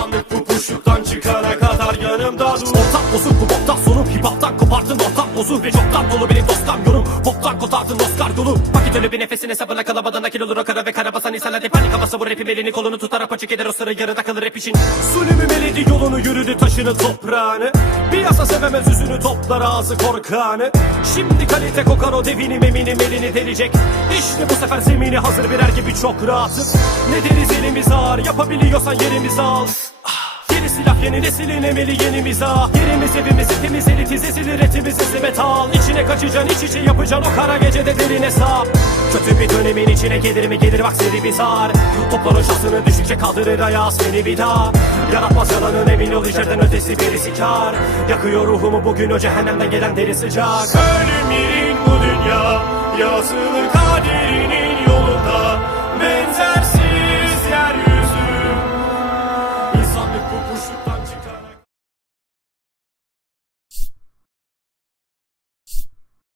sandık bu kuşluktan çıkana kadar yanımda dur. Ortak bozuk bu boktan sorun hip hop'tan bozuk Ve çoktan dolu benim dostlar yorum Poptan kotardın Oscar yolu. Vakit ölü bir nefesin hesabına kalabadan akil olur kara ve kara basan insanlar hep panik havası bu rapim elini kolunu tutar apaçık eder o sıra yarı takılır rap için Sulümü meledi yolunu yürüdü taşını toprağını. Bir yasa sevemez yüzünü toplar ağzı korkanı. Şimdi kalite kokar o devinim eminim elini delecek. İşte bu sefer zemini hazır birer gibi çok rahatım. Ne deriz elimiz ağır yapabiliyorsan yerimizi al silah yeni emeli yeni mizah Yerimiz evimiz hepimiz elitiz ezilir etimiz ezime tal İçine kaçacaksın iç içe yapacaksın o kara gecede derin hesap Kötü bir dönemin içine gelir mi? Gelir bak seni bir sar Toplar o şahsını düşükçe kaldırır ayağı seni bir daha. Yaratmaz yalanın emin ol içeriden ötesi birisi kar Yakıyor ruhumu bugün o cehennemden gelen deri sıcak. Ölüm yerin bu dünya yazılır kar